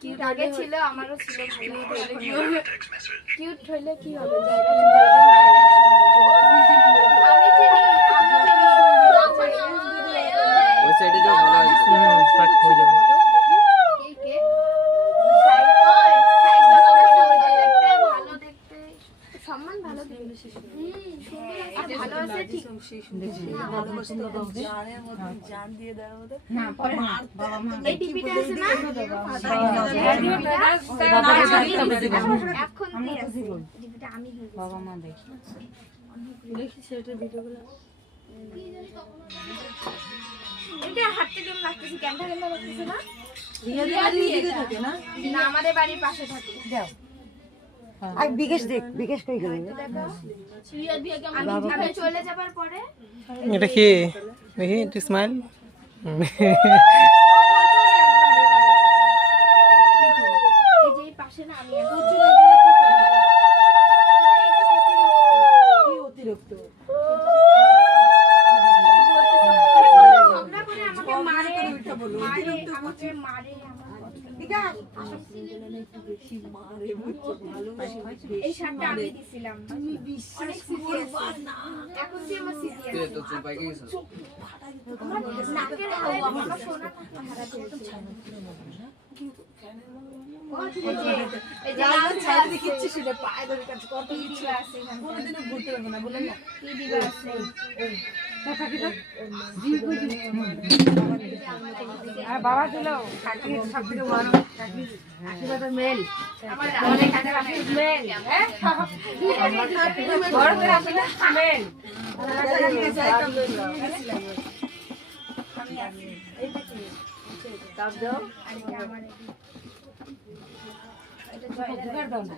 Cute আগে ছিল, আমারও ছিল কিউট হইলে কি হবে? ওই সাইডে যাও ভালো আছে। থাক হয়ে যাবে। সম্মান ভালো ভালো আছে ঠিক জান দিয়ে দেওয়ার মতো না পরে বাবা মা এই টিভিটা আছে না এখন দিয়ে আছে টিভিটা আমি বাবা মা দেখি দেখি সেটা ভিডিওগুলো এটা হাঁটতে কেমন লাগতেছে ক্যান্টা ক্যান্টা লাগতেছে না রিয়া দিকে থাকে না না আমাদের বাড়ির পাশে থাকে যাও আর বিকেশ দেখ বিকেশ কই গেল আমি চলে যাবার পরে এটা কি দেখি একটু স্মাইল এই যে পাশে না আমি অতিরিক্ত ঝগড়া করে আমাকে মারে আমাকে মারে এই শার্টটা আমি দিছিলাম তুমি বিশ্বাস করবা না এখন কি আমার সিরিয়াস তো চুল পাইকে গেছে নাকের হাওয়া আমার সোনা হারাতে এই যে লাল ছাড়তে কিচ্ছু ছিল পায়ে ধরে কাজ কত কিছু আছে কোনদিনও ভুলতে পারবো না বলেন না কি দিবা আছে আর বাবা ছিল কাকি সবথেকে বড় কাকি আশীর্বাদ মেল আমার অনেক কাকি মেল হ্যাঁ বড় করে আসলে মেল তাপ দাও আমার এটা জয় দাও না